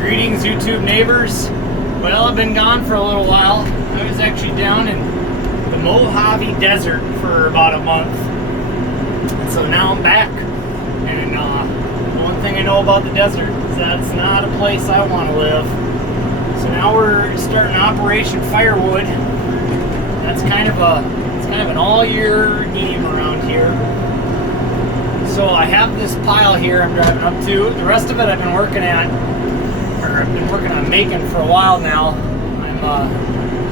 Greetings, YouTube neighbors. Well, I've been gone for a little while. I was actually down in the Mojave Desert for about a month. And so now I'm back. And one thing I know about the desert is that it's not a place I want to live. So now we're starting Operation Firewood. That's kind of an all-year game around here. So I have this pile here I'm driving up to. The rest of it I've been working on making for a while now.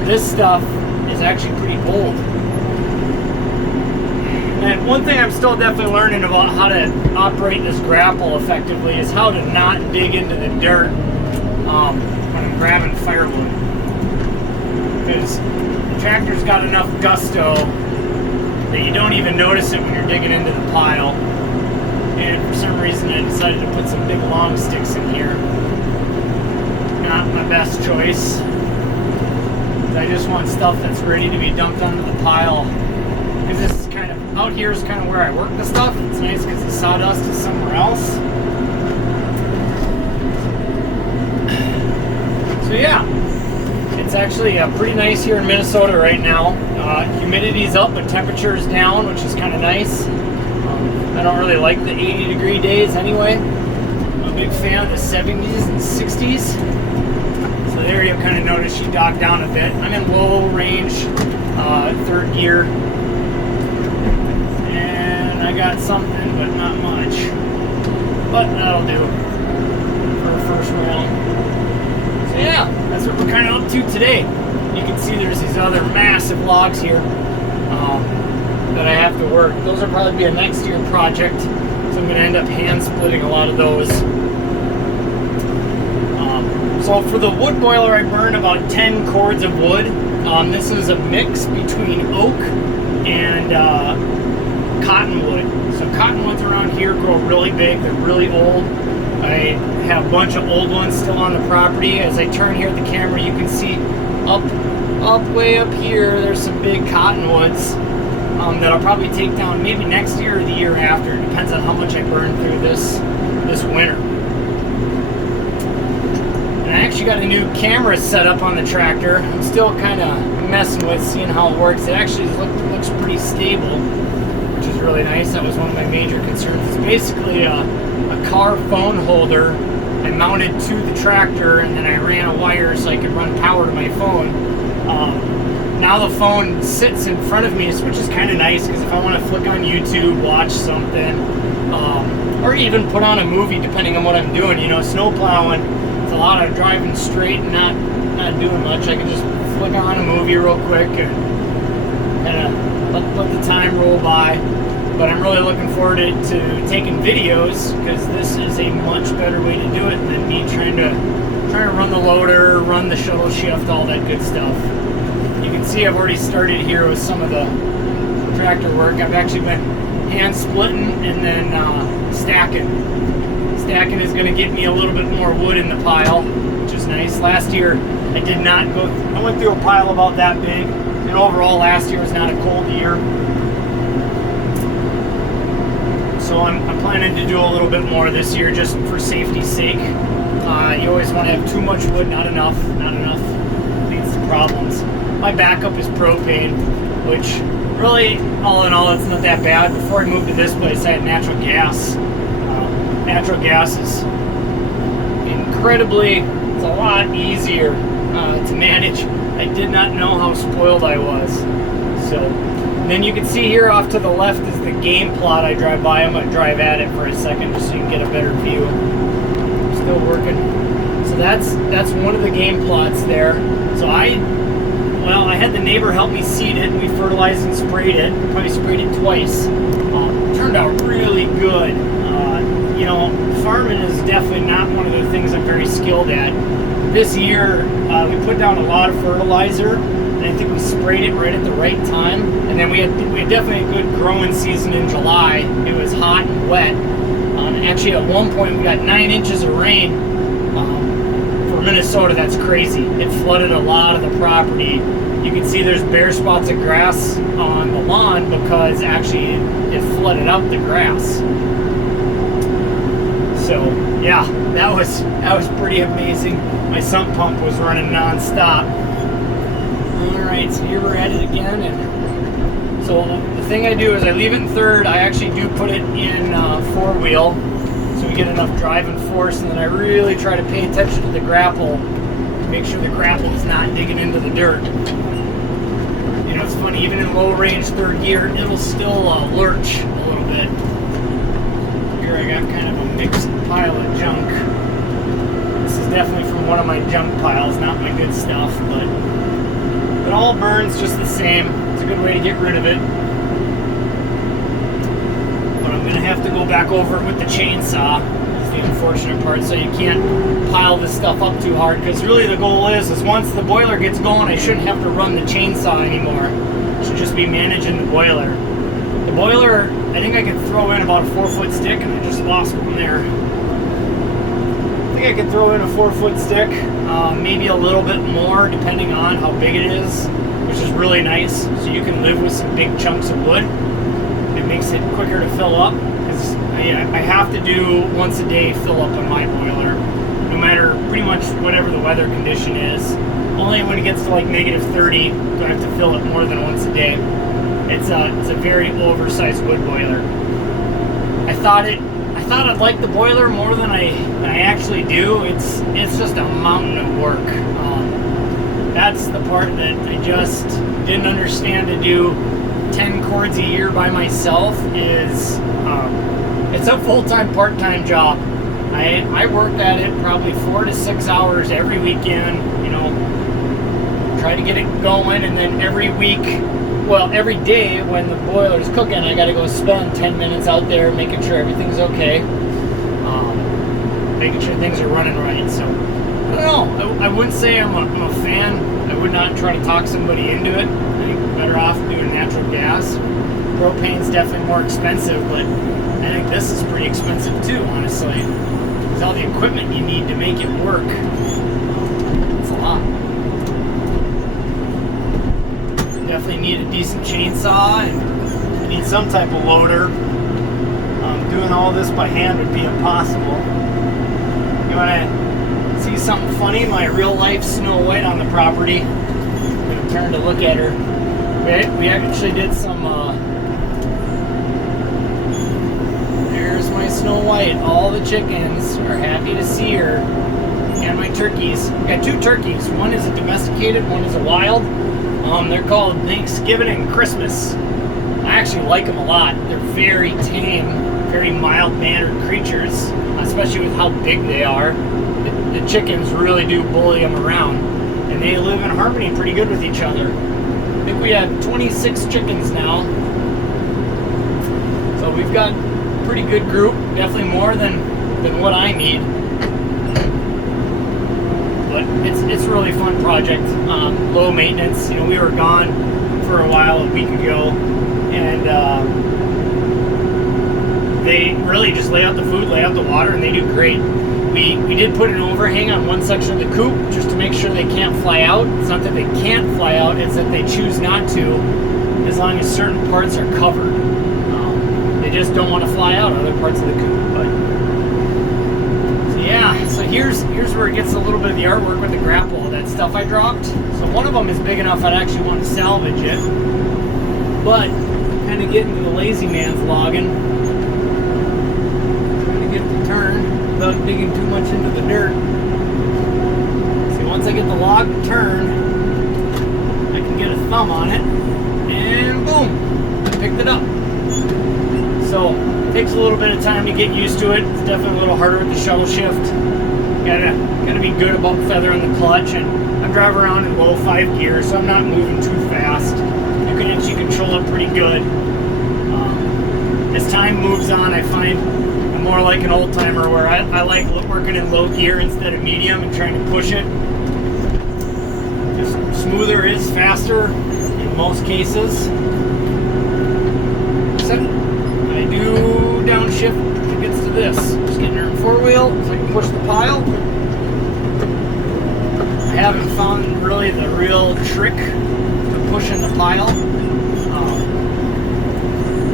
This stuff is actually pretty old. And one thing I'm still definitely learning about how to operate this grapple effectively is how to not dig into the dirt when I'm grabbing firewood. Because the tractor's got enough gusto that you don't even notice it when you're digging into the pile. And for some reason I decided to put some big long sticks in here. Not my best choice. I just want stuff that's ready to be dumped onto the pile. Because this is kind of, out here is kind of where I work the stuff. It's nice because the sawdust is somewhere else. So yeah, it's actually pretty nice here in Minnesota right now. Humidity's up but temperature's down, which is kind of nice. I don't really like the 80-degree days anyway. I'm a big fan of the 70s and 60s. So there you kind of notice she docked down a bit. I'm in low range, third gear. And I got something, but not much. But that'll do for a first round. So yeah, that's what we're kind of up to today. You can see there's these other massive logs here that I have to work. Those will probably be a next year project. So I'm going to end up hand splitting a lot of those. So for the wood boiler, I burned about 10 cords of wood. This is a mix between oak and cottonwood. So cottonwoods around here grow really big. They're really old. I have a bunch of old ones still on the property. As I turn here at the camera, you can see way up here, there's some big cottonwoods that I'll probably take down maybe next year or the year after. It depends on how much I burn through this winter. And I actually got a new camera set up on the tractor. I'm still kind of messing with seeing how it works. It actually looks pretty stable, which is really nice. That was one of my major concerns. It's basically a car phone holder I mounted to the tractor, and then I ran a wire so I could run power to my phone. Now the phone sits in front of me, which is kind of nice because if I want to flick on YouTube, watch something, or even put on a movie depending on what I'm doing, snow plowing, it's a lot of driving straight and not doing much. I can just flick on a movie real quick and kind of let the time roll by. But I'm really looking forward to taking videos because this is a much better way to do it than me trying to run the loader, run the shuttle shift, all that good stuff. You can see I've already started here with some of the tractor work. I've actually been hand splitting and then stacking. Stacking is going to get me a little bit more wood in the pile, which is nice. Last year I did not go, I went through a pile about that big, and overall last year was not a cold year. So I'm planning to do a little bit more this year just for safety's sake. You always want to have too much wood, not enough leads to problems. My backup is propane, which really, all in all, it's not that bad. Before I moved to this place, I had natural gas. Natural gas is it's a lot easier to manage. I did not know how spoiled I was. So, and then you can see here off to the left is the game plot I drive by. I'm going to drive at it for a second just so you can get a better view. Still working. So that's one of the game plots there. So I had the neighbor help me seed it. We fertilized and sprayed it. Probably sprayed it twice. Turned out really good. Farming is definitely not one of the things I'm very skilled at. This year, we put down a lot of fertilizer, and I think we sprayed it right at the right time. And then we had definitely a good growing season in July. It was hot and wet. Actually, at one point, we got 9 inches of rain. For Minnesota, that's crazy. It flooded a lot of the property. You can see there's bare spots of grass on the lawn because actually it flooded up the grass. So Yeah, that was pretty amazing. My sump pump was running non-stop. All right, so here we're at it again, and so the thing I do is I leave it in third. I actually do put it in four-wheel, so we get enough driving force, and then I really try to pay attention to the grapple, make sure the grapple is not digging into the dirt. You know, it's funny, even in low range third gear, it'll still lurch a little bit. Here I got kind of a mixed pile of junk. This is definitely from one of my junk piles, not my good stuff, but it all burns just the same. It's a good way to get rid of it. But I'm gonna have to go back over it with the chainsaw. That's the unfortunate part, so you can't pile this stuff up too hard, because really the goal is once the boiler gets going, I shouldn't have to run the chainsaw anymore. I should just be managing the boiler. The boiler, I think I could throw in about a 4-foot stick, and I just lost one there. I think I could throw in a 4-foot stick, maybe a little bit more depending on how big it is, which is really nice. So you can live with some big chunks of wood. It makes it quicker to fill up, because I have to do once a day fill up on my boiler, no matter pretty much whatever the weather condition is. Only when it gets to like -30 do I have to fill it more than once a day. It's a very oversized wood boiler. I thought I'd like the boiler more than I actually do. It's just a mountain of work. That's the part that I just didn't understand. To do 10 cords a year by myself is it's a full-time, part-time job. I worked at it probably 4 to 6 hours every weekend. You know, try to get it going, and then every week. Well, every day when the boiler's cooking, I got to go spend 10 minutes out there making sure everything's okay, making sure things are running right. So, I don't know. I wouldn't say I'm a fan. I would not try to talk somebody into it. I think I'm better off doing natural gas. Propane's definitely more expensive, but I think this is pretty expensive too, honestly. It's all the equipment you need to make it work. It's a lot. Definitely need a decent chainsaw, and you need some type of loader. Doing all this by hand would be impossible. You want to see something funny? My real life Snow White on the property. I'm going to turn to look at her. We actually did some, there's my Snow White. All the chickens are happy to see her. And my turkeys. I got 2 turkeys. One is a domesticated, one is a wild. They're called Thanksgiving and Christmas. I actually like them a lot. They're very tame, very mild-mannered creatures, especially with how big they are. The chickens really do bully them around, and they live in harmony pretty good with each other. I think we have 26 chickens now, so we've got a pretty good group, definitely more than what I need. But it's a really fun project, low maintenance. You know, we were gone for a while a week ago, and they really just lay out the food, lay out the water, and they do great. We did put an overhang on one section of the coop just to make sure they can't fly out. It's not that they can't fly out, it's that they choose not to, as long as certain parts are covered. They just don't want to fly out other parts of the coop. But yeah, so here's where it gets a little bit of the artwork with the grapple, that stuff I dropped. So one of them is big enough I'd actually want to salvage it, but kind of getting to the lazy man's logging. Trying to get it to turn without digging too much into the dirt. See, once I get the log to turn, I can get a thumb on it, and boom, I picked it up. So it takes a little bit of time to get used to it. It's definitely a little harder with the shuttle shift. Gotta be good about feathering the clutch, and I'm driving around in low 5 gear, so I'm not moving too fast. You can actually control it pretty good. As time moves on, I find I'm more like an old timer, where I like working in low gear instead of medium and trying to push it. Just smoother is faster in most cases. Except I do downshift if it gets to this. Just getting her in 4-wheel so I can push the pile. I haven't found really the real trick to pushing the pile.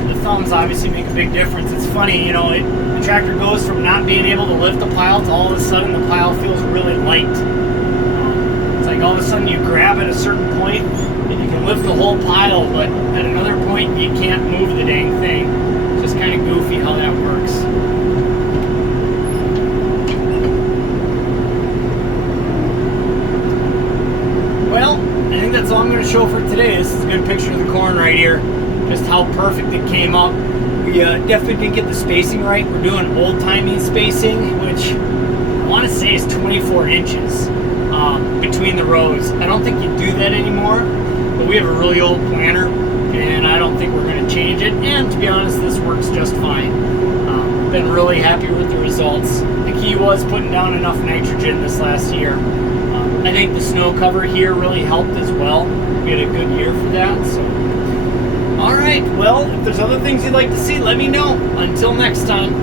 The thumbs obviously make a big difference. It's funny, you know, the tractor goes from not being able to lift the pile to all of a sudden the pile feels really light. It's like all of a sudden you grab at a certain point and you can lift the whole pile, but at another point you can't move the dang thing. It's just kind of goofy how that works. Well, I think that's all I'm going to show for today. This is a good picture of the corn right here. Just how perfect it came up. We definitely didn't get the spacing right. We're doing old-timey spacing, which I want to say is 24 inches between the rows. I don't think you do that anymore, but we have a really old planter, and I don't think we're going to change it. And to be honest, this works just fine. Been really happy with the results. The key was putting down enough nitrogen this last year. I think the snow cover here really helped as well. We had a good year for that. So, all right. Well, if there's other things you'd like to see, let me know. Until next time.